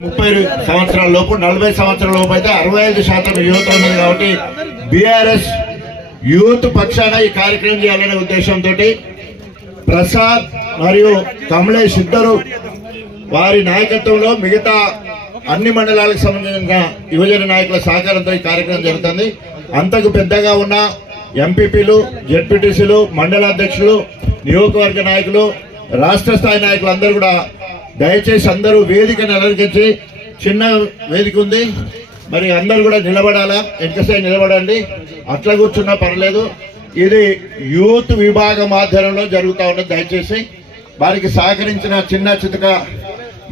ముప్పై సంవత్సరాల లోపు నలభై సంవత్సరాల లోపు అయితే అరవై ఐదు శాతం యువత ఉన్నది కాబట్టి బీఆర్ఎస్ యూత్ పక్షాన ఈ కార్యక్రమం చేయాలనే ఉద్దేశంతో ప్రసాద్ మరియు కమలేష్ ఇద్దరు వారి నాయకత్వంలో మిగతా అన్ని మండలాలకు సంబంధించిన యువజన నాయకుల సహకారంతో ఈ కార్యక్రమం జరుగుతుంది. అంతకు పెద్దగా ఉన్న ఎంపీపీలు జెడ్పీటీసీలు మండలాధ్యక్షులు నియోజకవర్గ నాయకులు రాష్ట్ర స్థాయి నాయకులు అందరూ కూడా దయచేసి అందరూ వేదికను అలంకరించి చిన్న వేదిక ఉంది. మరి అందరూ కూడా నిలబడాలా? ఎంతసేపు నిలబడండి? అట్లా కూర్చున్నా పర్లేదు. ఇది యూత్ విభాగం ఆధ్వర్యంలో జరుగుతూ ఉన్నది. దయచేసి వారికి సహకరించిన చిన్న చితక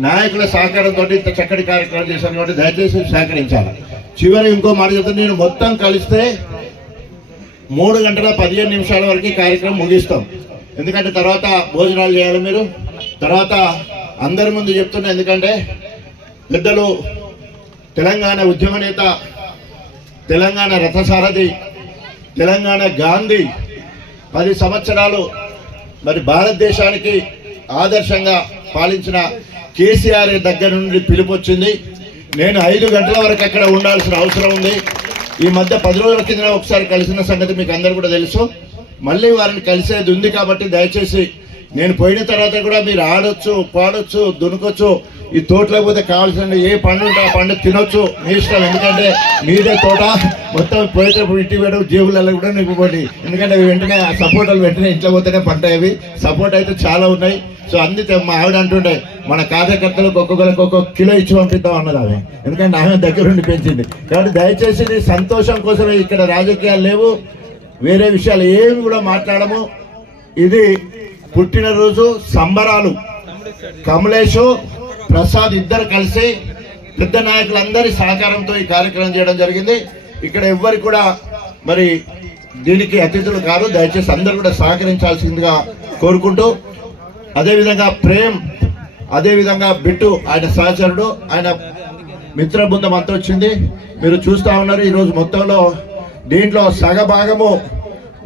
నాయకుల సహకారంతో ఇంత చక్కటి కార్యక్రమం చేశాను కాబట్టి దయచేసి సహకరించాలి. చివరి ఇంకో మాట చెప్తాను నేను మొత్తం కలిస్తే మూడు గంటల పదిహేను నిమిషాల వరకు కార్యక్రమం ముగిస్తాం. ఎందుకంటే తర్వాత భోజనాలు చేయాలి మీరు. తర్వాత అందరి ముందు చెప్తున్నా ఎందుకంటే పెద్దలు తెలంగాణ ఉద్యమ నేత తెలంగాణ రథసారథి తెలంగాణ గాంధీ పది సంవత్సరాలు మరి భారతదేశానికి ఆదర్శంగా పాలించిన కేసీఆర్ దగ్గర నుండి పిలుపు వచ్చింది నేను ఐదు గంటల వరకు అక్కడ ఉండాల్సిన అవసరం ఉంది. ఈ మధ్య పది రోజుల కింద ఒకసారి కలిసిన సంగతి మీకు అందరు కూడా తెలుసు. మళ్ళీ వారిని కలిసేది ఉంది కాబట్టి దయచేసి నేను పోయిన తర్వాత కూడా మీరు ఆడొచ్చు పాడొచ్చు దునకొచ్చు ఈ తోటలో పోతే కావాల్సిన ఏ పండు ఉంటే ఆ పండు తినొచ్చు మీ ఇష్టం. ఎందుకంటే మీదే తోట మొత్తం పోయేటప్పుడు ఇంటికి పెట్టడం జేబులలో కూడా నింపుకోండి. ఎందుకంటే అవి వెంటనే ఆ సపోర్టాలు వెంటనే ఇంట్లో పోతేనే పంట అవి. సపోర్ట్ అయితే చాలా ఉన్నాయి. సో అన్ని మా ఆవిడ అంటుండే మన కార్యకర్తలకు ఒక్కొక్కరికి ఒక్కొక్క కిలో ఇచ్చి పంపిద్దాం అన్నది ఆమె. ఎందుకంటే ఆమె దగ్గరుండి పెంచింది. కాబట్టి దయచేసి సంతోషం కోసమే ఇక్కడ రాజకీయాలు లేవు. వేరే విషయాలు ఏమి కూడా మాట్లాడము. ఇది పుట్టినరోజు సంబరాలు. కమలేషు ప్రసాద్ ఇద్దరు కలిసి పెద్ద నాయకులందరి సహకారంతో ఈ కార్యక్రమం చేయడం జరిగింది. ఇక్కడ ఎవ్వరు కూడా మరి దీనికి అతిథులు కాదు దయచేసి అందరూ కూడా సహకరించాల్సిందిగా కోరుకుంటూ అదేవిధంగా ప్రేమ్ అదేవిధంగా బిట్టు ఆయన సహచరుడు ఆయన మిత్ర బృందం అంతా వచ్చింది. మీరు చూస్తా ఉన్నారు ఈరోజు మొత్తంలో దీంట్లో సగభాగము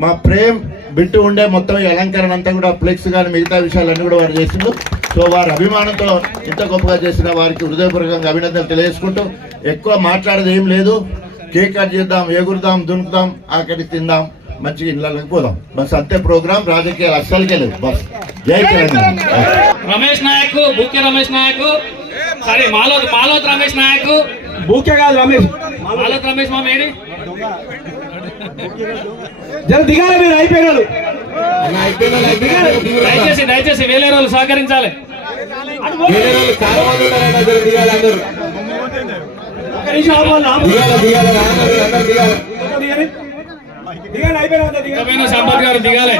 మా ప్రేమ్ బిట్టు ఉండే మొత్తం ఈ అలంకరణ అంతా కూడా ఫ్లెక్స్ కానీ మిగతా విషయాలన్నీ కూడా వారు చేసిండ్రు. సో వారి అభిమానంతో ఇంత గొప్పగా చేసిన వారికి హృదయపూర్వకంగా అభినందనలు తెలియజేసుకుంటూ ఎక్కువ మాట్లాడేది ఏం లేదు. కేక్ కట్ చేద్దాం ఎగురుదాం దునుకుదాం ఆకలి తిందాం మంచిగా ఇళ్ళకి పోదాం. బస్ అంతే ప్రోగ్రామ్ రాజకీయాలు అస్సలకే లేవు. Bus. Jai Telangana Ramesh Naik bouquet Ramesh Naik. Sorry Maloth Maloth Ramesh Naik. Bouquet కాదు రమేష్. మాలోత్ రమేష్ మామ ఏడి జర దిగాలి మీరు అయిపోయినారు దయచేసి దయచేసి వేలే రోజులు సహకరించాలి సంపత్ గారు దిగాలి.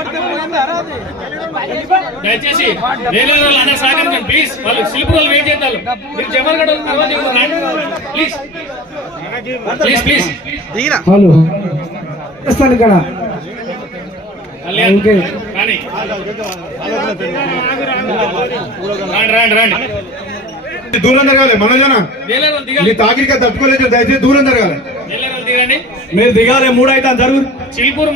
దయచేసి వేలే రోజులు అందరూ సహకరించండి ప్లీజ్. వాళ్ళు శిల్పి రోజులు వెయిట్ చేస్తారు. మీరు జమల్ గడ తర్వాత ఇప్పుడు రండి ప్లీజ్ ప్లీజ్ ప్లీజ్. హలో. వస్తాను ఇక్కడ ఓకే. దూరం జరగాలి మనోజన? వేలే రోజులు నీ దిగాలి. తాకిడిగా తట్టుకోలేదు దయచేసి దూరం జరగాలి. మీరు దిగాలి మూడు అయితే జరుగు. చిల్పూర్